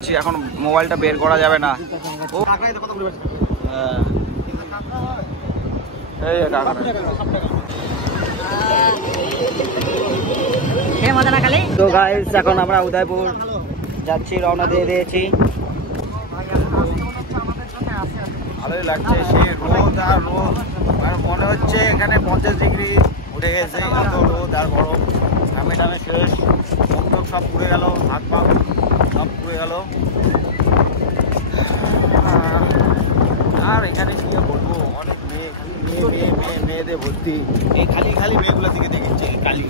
এখন মোবাইলটা বের করা যাবে না। তো গাইস এখন আমরা উদয়পুর যাচ্ছি, রওনা দিয়ে দিয়েছি। ভালোই লাগছে, সেই রোদ আর রোদ, আর মনে হচ্ছে এখানে 50 ডিগ্রি উঠে গেছে। এত রোদ আর গরম, ঘামে টামে শেষ, মুখ সব পুড়ে গেল, হাত পা সব পুড়ে গেল। আর এখানে কি বলবো, অনেক মেয়ে, মেয়ে মেয়ে মেয়ে মেয়েদের ভর্তি। এই খালি খালি মেয়েগুলোর দিকে দেখেছি, খালি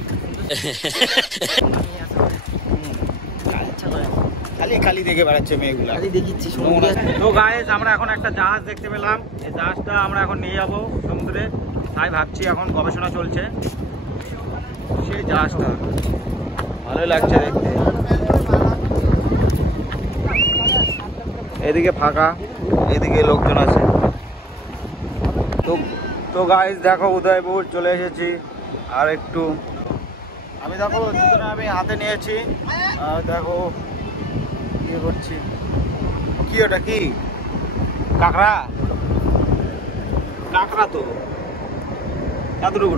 খালি খালি দেখে বেড়াচ্ছে মেয়েগুলো। তো গাইস আমরা এখন একটা জাহাজ দেখতে পেলাম, এই জাহাজটা আমরা এখন নিয়ে যাবো সমুদ্রে। তাই ভাবছি, এখন গবেষণা চলছে সেই জাহাজটা। ভালোই লাগছে দেখতে। এদিকে ফাঁকা, এদিকে লোকজন আছে। তো গাইস দেখো উদয়পুর চলে এসেছি। আর একটু আমি দেখো দুজনে আমি হাতে নিয়েছি, আর দেখো ইয়ে করছি। কি ওটা, কি কাঁকড়া? কাঁকড়া তো এতটুকু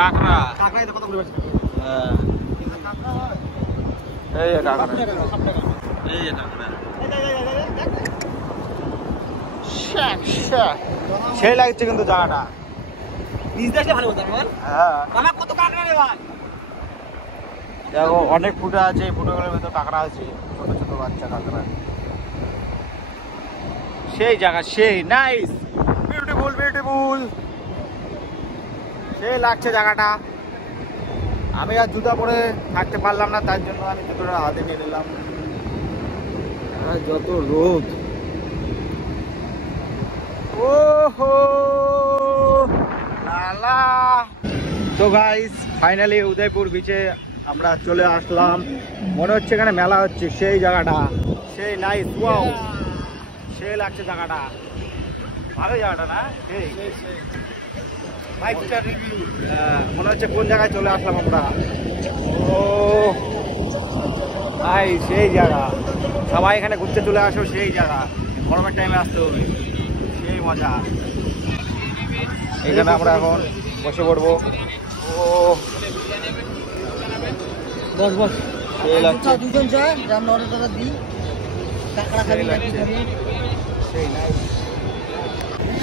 কাঁকড়া। হ্যাঁ এই কাঁকড়া, এই কাঁকড়া সেই লাগছে কিন্তু জায়গাটা। দেখো অনেক ফুটা আছে, ফুটোগুলোর ভেতর কাঁকড়া আছে, ছোট ছোট বাচ্চা কাঁকড়া। সেই জায়গা, সেই নাইস, বিউটিফুল বিউটিফুল, সেই লাগছে জায়গাটা। আমি আর জুতা পরে থাকতে পারলাম না, তার জন্য আমি জুতোটা হাতে নিয়ে নিলাম। যত রোদ, ওহো লালা। তো গাইস ফাইনালি উদয়পুর বিচে আমরা চলে আসলাম। মনে হচ্ছে এখানে মেলা হচ্ছে, সেই জায়গাটা সেই নাইস, ওয়াও, সেই লাগছে জায়গাটা। ভালো জায়গাটা না? মনে হচ্ছে কোন জায়গায় চলে আসলাম আমরা। ও ভাই সেই জায়গা, সবাই এখানে ঘুরতে চলে আসো, সেই জায়গা। গরমের টাইমে আসতে হবে, সেই মজা। এখানে আমরা এখন বসে পড়বো। ও বস বস, সেই লাগছে।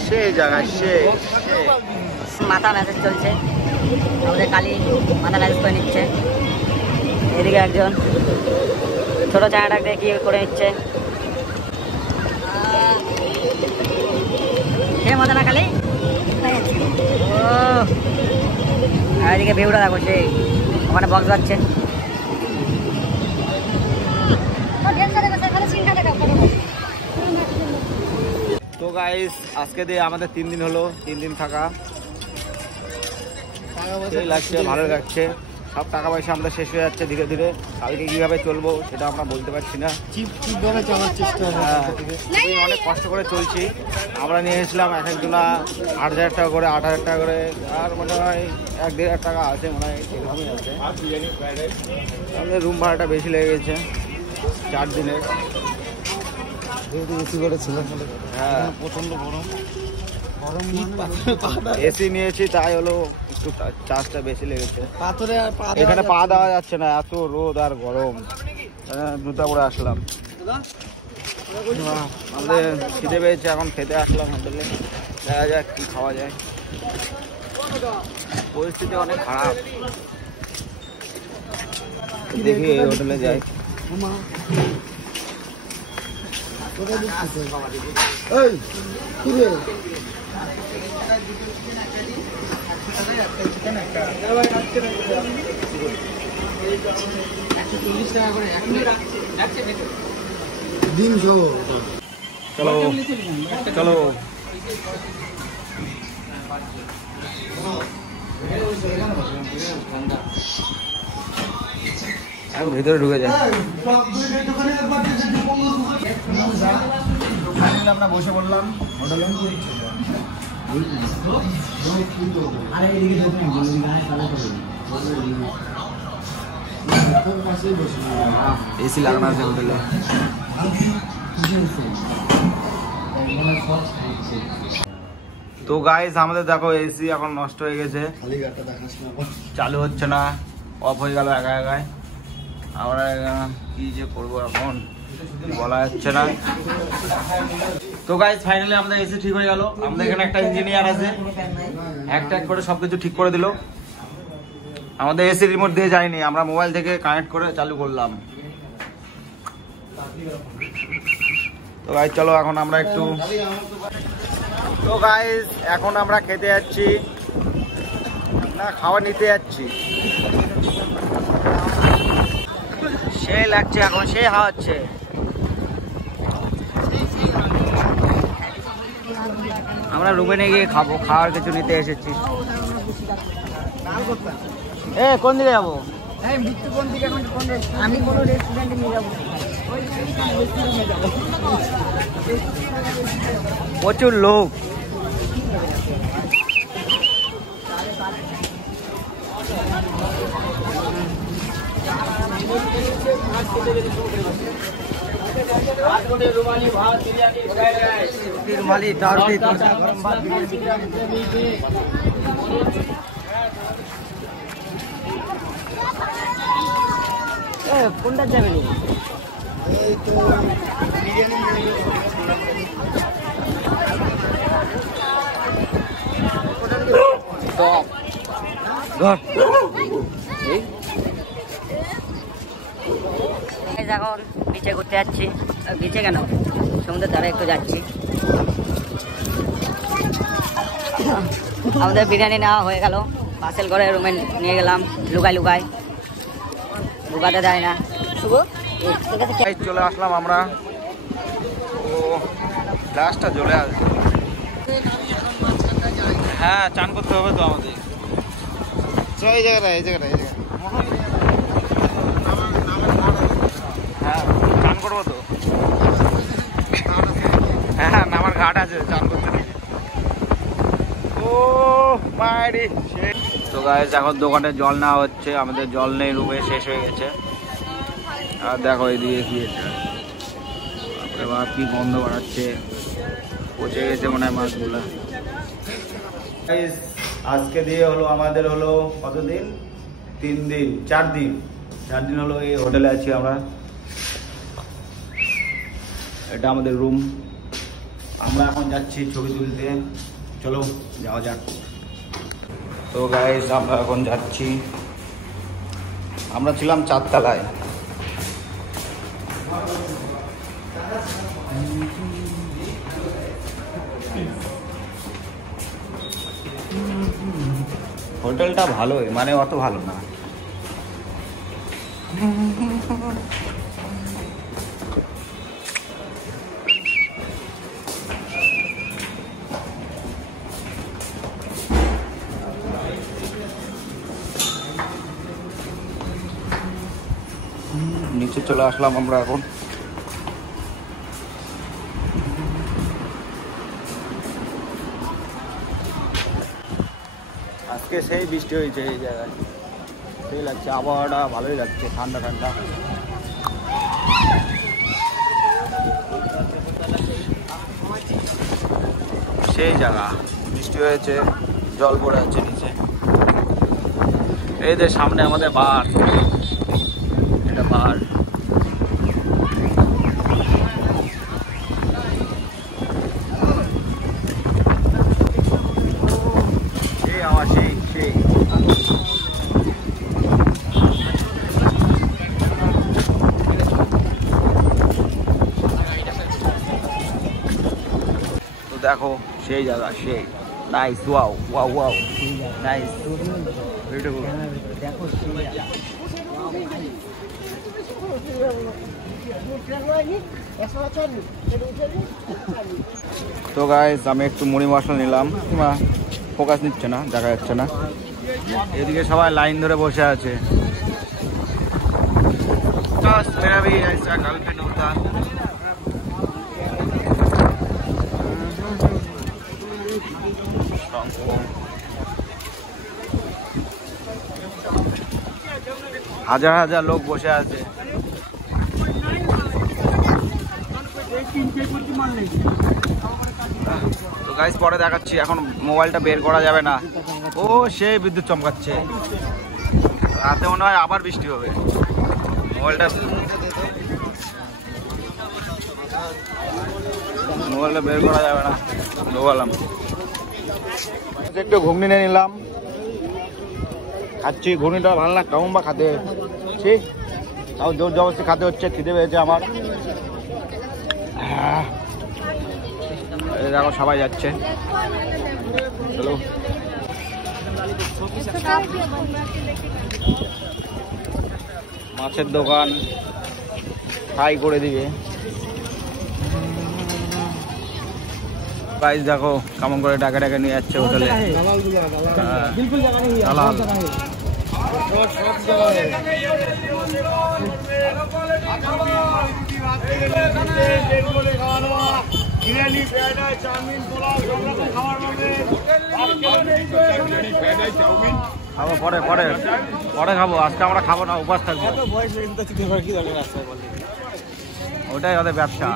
সেই জায়গা, সেই মাথা ম্যাসেজ চলছে, আমাদের কালি মাথা ম্যাসেজ করে নিচ্ছে। এদিকে একজন ছোট চায়াটাকে কি করে নিচ্ছে। মাথা না কালি, ও এদিকে ভিউটা দেখো, সেই ওখানে বক্স যাচ্ছে। তো গাইস আজকে দিয়ে আমাদের 3 দিন হলো, 3 দিন থাকা। সেই লাগছে, ভালো লাগছে। সব টাকা পয়সা আমাদের শেষ হয়ে যাচ্ছে ধীরে ধীরে। কালকে কিভাবে চলবো সেটা আমরা বলতে পারছি না। অনেক কষ্ট করে চলছি। আমরা নিয়ে এসেছিলাম এক একজনা 8,000 টাকা করে, 8,000 টাকা করে, আর মনে হয় 1-1.5 টাকা আছে, মনে হয় সেরকমই আছে। আমাদের রুম ভাড়াটা বেশি লেগে গেছে 4 দিনের। হ্যাঁ প্রচন্ড গরম, এসি নিয়েছি তাই হলো একটু চার্জটা বেশি লেগেছে। এখানে পা দেওয়া যাচ্ছে না, এত রোদ আর গরম। জুতা পরে আসলাম। আমাদের খিদে পেয়েছে, এখন খেতে আসলাম হোটেলে। দেখা যাক কি খাওয়া যায়। পরিস্থিতি অনেক খারাপ, দেখি এই হোটেলে যাই। চলো চলো, ভিতরে ঢুকে যায়। আমরা বসে পড়লাম হোটেলে। एसी लगना है होटले। तो गाइस আমাদের দেখো এসি এখন নষ্ট হয়ে গেছে, খালি গাড়িটা দেখাস না, চালু হচ্ছে না, অফ হয়ে গেল একা একাই। আমরা কি যে করবো এখন বলা যাচ্ছে না। তো গাইস ফাইনালি আমাদের এসি ঠিক হয়ে গেল। আমাদের এখানে একটা ইঞ্জিনিয়ার আছে, একটা এক করে সবকিছু ঠিক করে দিল। আমাদের এসি রিমোট দিয়ে যায়নি, আমরা মোবাইল থেকে কানেক্ট করে চালু করলাম। তো গাইস চলো এখন আমরা একটু, তো গাইস এখন আমরা খেতে যাচ্ছি না, খাওয়া নিতে যাচ্ছি। সে লাগছে এখন, সে হাওয়াচ্ছে। আমরা রুমে নিয়ে গিয়ে খাবো, খাওয়ার কিছু নিতে এসেছি। এ কোন দিকে যাবো? আমি কোনো রেস্টুরেন্টে নিয়ে যাবো, প্রচুর লোক। কোনটা যাবে? এখন বিচে ঘুরতে যাচ্ছি। বিচে কেন, সমুদ্রের ধারে একটু যাচ্ছি। আমাদের বিরিয়ানি নেওয়া হয়ে গেল, পার্সেল করে রুমে নিয়ে গেলাম। লুকাই লুকাই, লুকাতে দেয় না। চলে আসলাম আমরা, ও গ্লাসটা জ্বলে আসবে। হ্যাঁ চান করতে হবে তো আমাদের। এই জায়গাটা, এই জায়গাটা, এই জায়গাটা, হ্যাঁ চান করবো তো। হ্যাঁ নামার ঘাট আছে, চান করতে নেই। ও মাইরি। তো গাইস এখন দোকানে জল নেওয়া হচ্ছে, আমাদের জল নেই রুমে, শেষ হয়ে গেছে। আর দেখো এদিকে কি, এবার কি গন্ধ বাড়াচ্ছে, পচে গেছে মনে হয় মাছগুলা। আজকে দিয়ে হলো আমাদের হলো কতদিন, 3 দিন 4 দিন, 4 দিন হলো এই হোটেলে আছি আমরা। এটা আমাদের রুম, আমরা এখন যাচ্ছি ছবি তুলতে। চলো যাওয়া যাক। তো গাইস আমরা এখন যাচ্ছি, আমরা ছিলাম 4 তলায়। হোটেলটা ভালোই, মানে অত ভালো না। নিচে চলে আসলাম আমরা এখন। আজকে সেই বৃষ্টি হয়েছে এই জায়গায়, সেই লাগছে, আবহাওয়াটা ভালোই লাগছে, ঠান্ডা ঠান্ডা। সেই জায়গা বৃষ্টি হয়েছে, জল পড়ে আছে নিচে। এই যে সামনে আমাদের বার, এটা বার। দেখো সেই জায়গা, সেই nice, wow wow wow, nice, beautiful. দেখো তো গাইস আমি একটু মুড়ি মশলা নিলাম, ফোকাস নিচ্ছে না, দেখা যাচ্ছে না। এদিকে সবাই লাইন ধরে বসে আছে। হাজার হাজার লোক বসে আছে। তো গাইস পরে দেখাচ্ছি, এখন মোবাইলটা বের করা যাবে না। ও সে বিদ্যুৎ চমকাচ্ছে, রাতে মনে হয় আবার বৃষ্টি হবে। মোবাইলটা বের করা যাবে না, ঢোকালাম। একটু ঘুগনি নিয়ে নিলাম, খাচ্ছি। ঘুগনিটা ভালো না, কেমন বা খাতে হচ্ছে, তাও জোর জবরদস্তি খাতে হচ্ছে। খিদে পেয়েছে আমার। দেখো সবাই যাচ্ছে, চলো। মাছের দোকান ফ্রাই করে দিবে। গাইস দেখো কেমন করে ডাকে ডাকে নিয়ে যাচ্ছে হোটেলে। খাবো পরে পরে পরে খাবো, আজকে আমরা খাবো না, উপাস থাকবো। ওটাই ওদের ব্যবসা।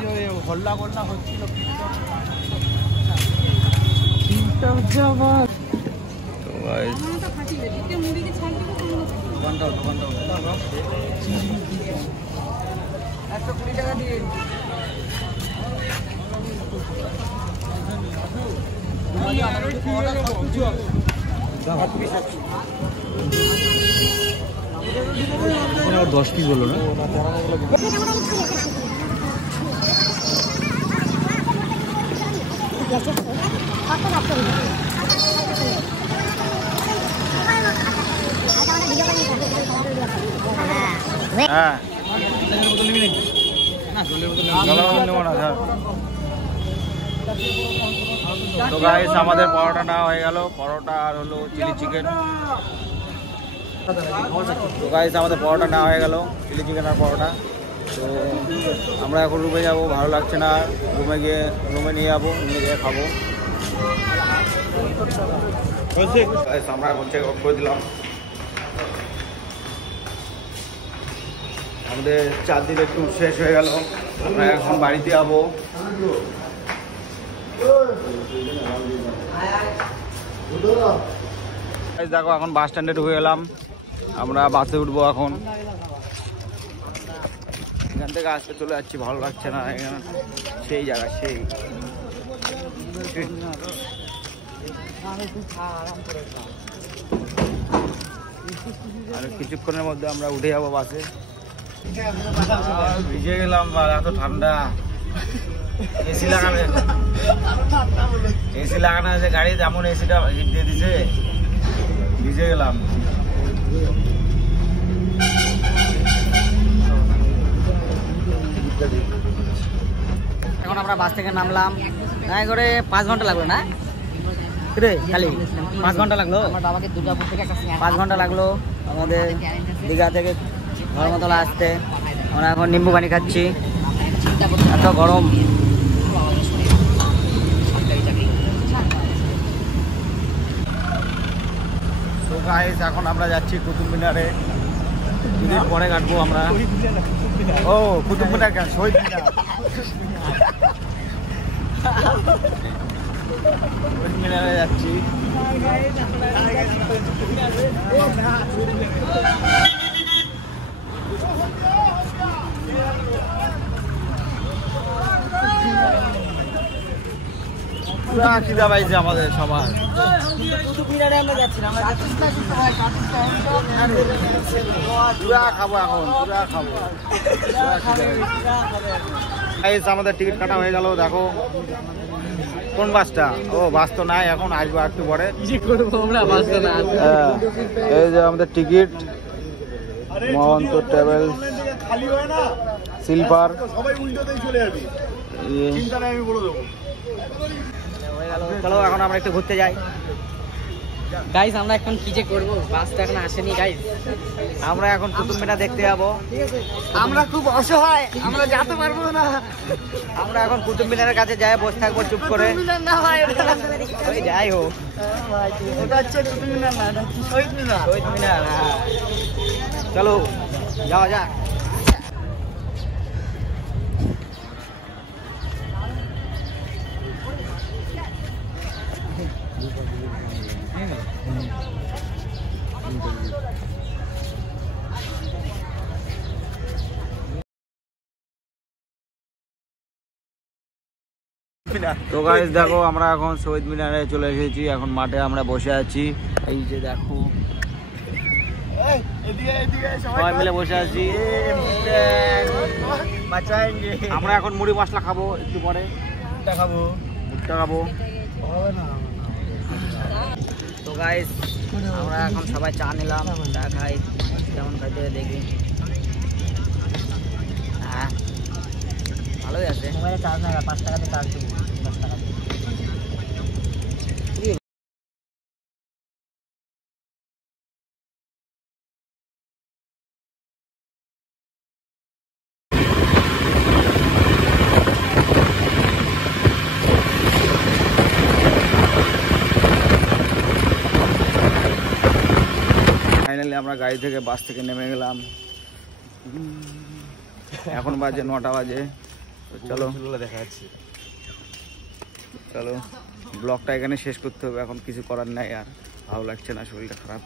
তো 10 পিস বললো না? হ্যাঁ তো গাইস আমাদের পরোটা নেওয়া হয়ে গেল, পরোটা আর হলো চিলি চিকেন। তো গাইস আমাদের পরোটা নেওয়া হয়ে গেল, চিলি চিকেন আর পরোটা। তো আমরা এখন রুমে যাবো, ভালো লাগছে না। রুমে নিয়ে যাবো, নিয়ে গিয়ে খাবো। আমরা এখন চেক আউট করে দিলাম। আমাদের 4 দিনের ট্যুর শেষ হয়ে গেল, আমরা এখন বাড়িতে যাবো। দেখো এখন বাস স্ট্যান্ডে ঢুকে গেলাম, আমরা বাসে উঠবো এখন। এখান থেকে আসতে চলে যাচ্ছি, ভালো লাগছে না এখানে, সেই জায়গা সেই। আর কিছুক্ষণের মধ্যে আমরা উঠে যাবো বাসে। ভিজে গেলাম, এত ঠান্ডা। এসি লাগানো আছে গাড়ি, যেমন এসিটা হিট দিয়ে দিছে, ভিজে গেলাম। এখন আমরা বাস থেকে নামলাম, নাই করে 5 ঘন্টা লাগলো না রে, খালি 5 ঘন্টা লাগলো। 5 ঘন্টা লাগলো আমাদের দীঘা থেকে ধর্মতলা আসতে। আমরা এখন নিম্বু পানি খাচ্ছি, এত গরম। তো গাইস এখন আমরা যাচ্ছি কুতুব মিনারে, দুদিন পরে কাটবো আমরা। ও কুতুব মিনার কেন, শহীদ মিনার। শহীদ মিনারে যাচ্ছি। খিদা পাইছে আমাদের সবার। পুরা খাবো এখন, পুরা খাবো। আমাদের টিকিট কাটা হয়ে গেল। দেখো কোন বাসটা, ও বাস তো নাই, এখন আসবো একটু পরে। এই যে আমাদের টিকিট, মহন্ত ট্রাভেলস সিলভার। চলো এখন আমরা একটু ঘুরতে যাই। গাইস আমরা এখন কি যে করবো, বাস তো এখন আসেনি গাইস। আমরা এখন কুতুব মিনার দেখতে যাবো। আমরা খুব অসহায়, আমরা যেতে পারবো না। আমরা এখন কুতুব মিনারের কাছে যাই, বসে থাকবো চুপ করে। না ভাই, ওই যাই হোক, ওটা হচ্ছে কুতুব মিনার না, এটা হচ্ছে শহীদ মিনার। শহীদ মিনার, হ্যাঁ। চলো যাওয়া যাক। তো গাইস দেখো, আমরা এখন শহীদ মিনারে চলে এসেছি। এখন মাঠে আমরা বসে আছি, এই যে দেখো সবাই মিলে বসে আছি। আমরা এখন মুড়ি মশলা খাবো, একটু পরে ভুট্টা খাবো। তো গাইস আমরা এখন সবাই চা নিলাম, চা খাই, কেমন খাইতে দেখি। হ্যাঁ ভালোই আছে। মোবাইলে চার্জ না, 5 টাকাতে চার্জ দেবো, 10 টাকাতে। ফাইনালি আমরা গাড়ি থেকে, বাস থেকে নেমে গেলাম। এখন বাজে 9টা বাজে। চলো দেখা যাচ্ছে। চলো ব্লগটা এখানে শেষ করতে হবে, এখন কিছু করার নাই, আর ভালো লাগছে না, শরীরটা খারাপ।